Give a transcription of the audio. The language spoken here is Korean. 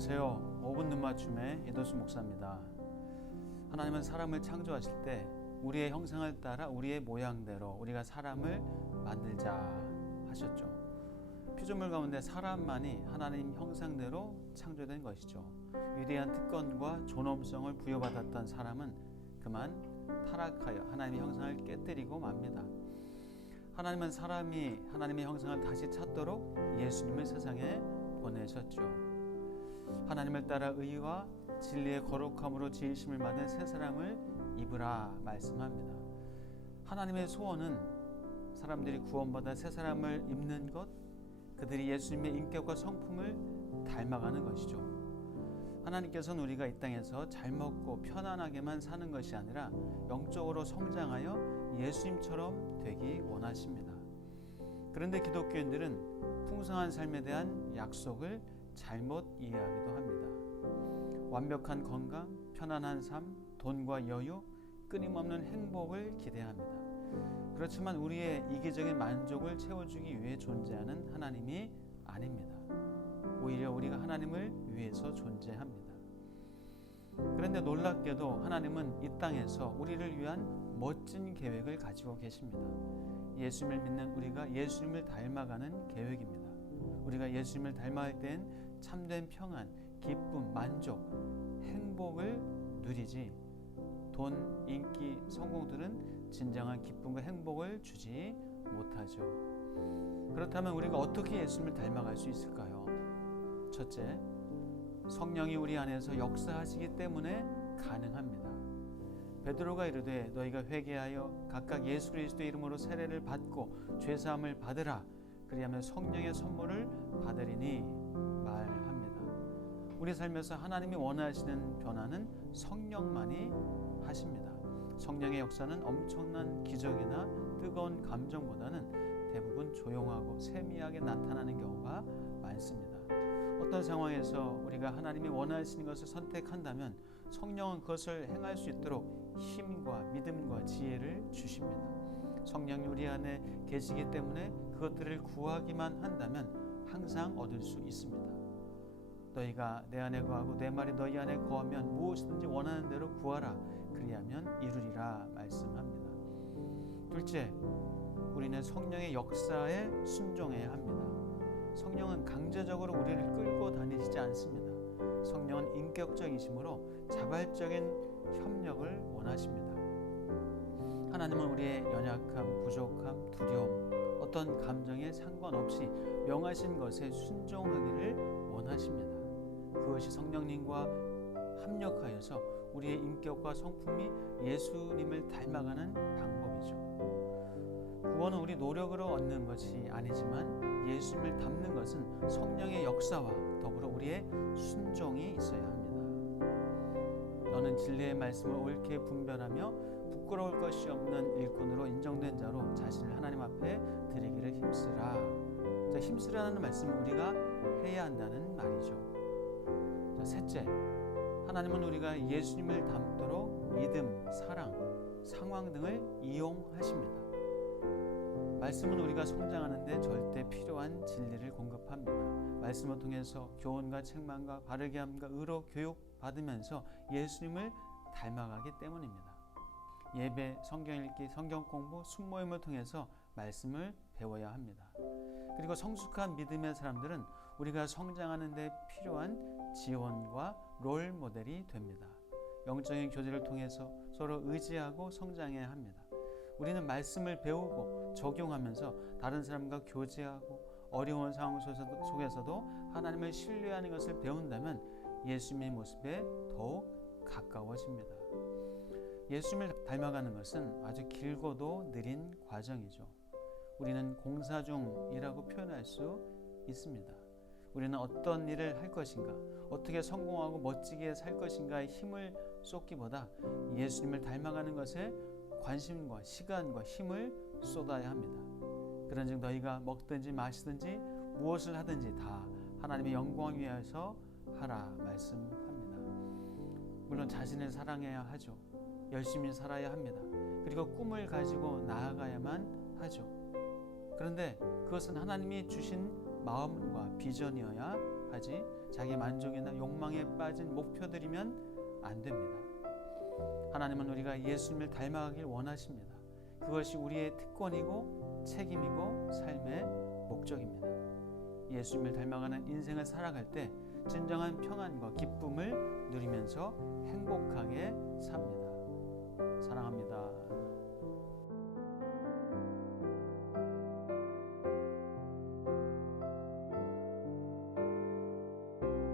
안녕하세요. 5분 눈맞춤의 이도수 목사입니다. 하나님은 사람을 창조하실 때 우리의 형상을 따라 우리의 모양대로 우리가 사람을 만들자 하셨죠. 피조물 가운데 사람만이 하나님 형상대로 창조된 것이죠. 위대한 특권과 존엄성을 부여받았던 사람은 그만 타락하여 하나님의 형상을 깨뜨리고 맙니다. 하나님은 사람이 하나님의 형상을 다시 찾도록 예수님을 세상에 보내셨죠. 하나님을 따라 의와 진리의 거룩함으로 지으심을 받은 새 사람을 입으라 말씀합니다. 하나님의 소원은 사람들이 구원받아 새 사람을 입는 것, 그들이 예수님의 인격과 성품을 닮아가는 것이죠. 하나님께서는 우리가 이 땅에서 잘 먹고 편안하게만 사는 것이 아니라 영적으로 성장하여 예수님처럼 되기 원하십니다. 그런데 기독교인들은 풍성한 삶에 대한 약속을 잘못 이해하기도 합니다. 완벽한 건강, 편안한 삶, 돈과 여유, 끊임없는 행복을 기대합니다. 그렇지만 우리의 이기적인 만족을 채워주기 위해 존재하는 하나님이 아닙니다. 오히려 우리가 하나님을 위해서 존재합니다. 그런데 놀랍게도 하나님은 이 땅에서 우리를 위한 멋진 계획을 가지고 계십니다. 예수님을 믿는 우리가 예수님을 닮아가는 계획입니다. 우리가 예수님을 닮아갈 땐 참된 평안, 기쁨, 만족, 행복을 누리지 돈, 인기, 성공들은 진정한 기쁨과 행복을 주지 못하죠. 그렇다면 우리가 어떻게 예수님을 닮아갈 수 있을까요? 첫째, 성령이 우리 안에서 역사하시기 때문에 가능합니다. 베드로가 이르되 너희가 회개하여 각각 예수 그리스도의 이름으로 세례를 받고 죄사함을 받으라. 그리하면 성령의 선물을 받으리니 말합니다. 우리 삶에서 하나님이 원하시는 변화는 성령만이 하십니다. 성령의 역사는 엄청난 기적이나 뜨거운 감정보다는 대부분 조용하고 세미하게 나타나는 경우가 많습니다. 어떤 상황에서 우리가 하나님이 원하시는 것을 선택한다면 성령은 그것을 행할 수 있도록 힘과 믿음과 지혜를 주십니다. 성령이 우리 안에 계시기 때문에 그것들을 구하기만 한다면 항상 얻을 수 있습니다. 너희가 내 안에 거하고 내 말이 너희 안에 거하면 무엇이든지 원하는 대로 구하라. 그리하면 이루리라 말씀합니다. 둘째, 우리는 성령의 역사에 순종해야 합니다. 성령은 강제적으로 우리를 끌고 다니시지 않습니다. 성령은 인격적이시므로 자발적인 협력을 원하십니다. 하나님은 우리의 연약함, 부족함, 두려움, 어떤 감정에 상관없이 명하신 것에 순종하기를 원하십니다. 그것이 성령님과 합력하여서 우리의 인격과 성품이 예수님을 닮아가는 방법이죠. 구원은 우리 노력으로 얻는 것이 아니지만 예수님을 닮는 것은 성령의 역사와 더불어 우리의 순종이 있어야 합니다. 너는 진리의 말씀을 옳게 분별하며 부끄러울 것이 없는 일꾼으로 인정된 자로 자신을 하나님 앞에 드리기를 힘쓰라. 자, 힘쓰라는 말씀은 우리가 해야 한다는 말이죠. 자, 셋째, 하나님은 우리가 예수님을 닮도록 믿음, 사랑, 상황 등을 이용하십니다. 말씀은 우리가 성장하는 데 절대 필요한 진리를 공급합니다. 말씀을 통해서 교훈과 책망과 바르게 함과 의로 교육받으면서 예수님을 닮아가기 때문입니다. 예배, 성경 읽기, 성경 공부, 순모임을 통해서 말씀을 배워야 합니다. 그리고 성숙한 믿음의 사람들은 우리가 성장하는 데 필요한 지원과 롤 모델이 됩니다. 영적인 교제를 통해서 서로 의지하고 성장해야 합니다. 우리는 말씀을 배우고 적용하면서 다른 사람과 교제하고 어려운 상황 속에서도 하나님을 신뢰하는 것을 배운다면 예수님의 모습에 더욱 가까워집니다. 예수님을 닮아가는 것은 아주 길고도 느린 과정이죠. 우리는 공사 중이라고 표현할 수 있습니다. 우리는 어떤 일을 할 것인가, 어떻게 성공하고 멋지게 살 것인가에 힘을 쏟기보다 예수님을 닮아가는 것에 관심과 시간과 힘을 쏟아야 합니다. 그런즉 너희가 먹든지 마시든지 무엇을 하든지 다 하나님의 영광을 위해서 하라 말씀합니다. 물론 자신을 사랑해야 하죠. 열심히 살아야 합니다. 그리고 꿈을 가지고 나아가야만 하죠. 그런데 그것은 하나님이 주신 마음과 비전이어야 하지 자기 만족이나 욕망에 빠진 목표들이면 안 됩니다. 하나님은 우리가 예수님을 닮아가길 원하십니다. 그것이 우리의 특권이고 책임이고 삶의 목적입니다. 예수님을 닮아가는 인생을 살아갈 때 진정한 평안과 기쁨을 누리면서 행복하게 삽니다. 사랑합니다.